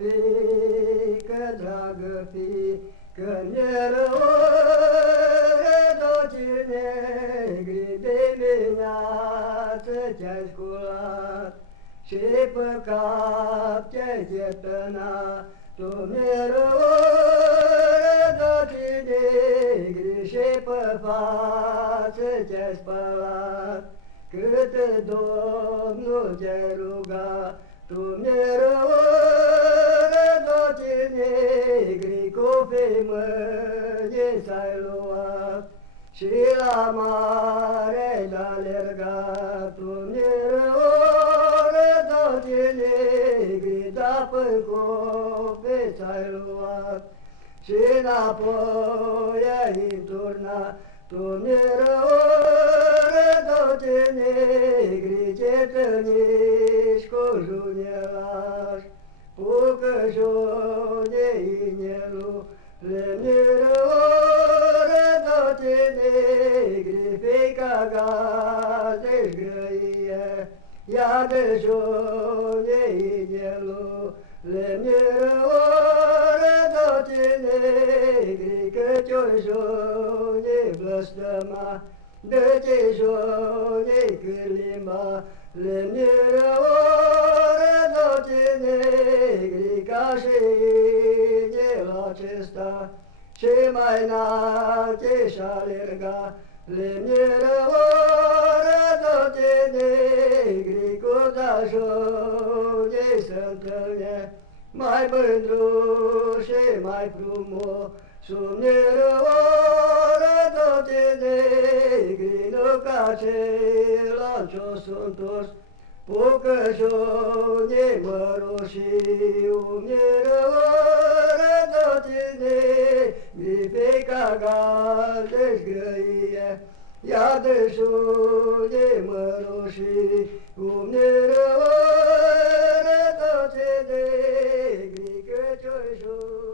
fiică, dragă fiică, ne rău negri dimineață te-ai sculat și păcat te-ai iertănat, tu mereu negri și pe față te-ai spălat, cât Domnul te-ai rugat, tu mereu negri cu fii mâini s-ai luat și la mare l-a alergat, tu mereu negri, da până cope s-ai luat și înapoi ai înturnat, tu mereu negri, ce tăniști cu junelași, pucășone inelul, le mereu negri, fiica gaze-și grăie, ia de jone inelul, le mereu negri, căci o jone blăstăma, de-te jone cârlima, le mereu negri, ca și inel acesta, ce mai înalte și alerga, le mereu negri, cu dajone se întâlne, mai mândru și mai frumos, sunt mereu negri, nu ca ceilalți ce-o sunt toți, pucășone măroșiu, mereu negri, fiica gaze-și grăie, ia de june măroșiu, mereu negri, căci o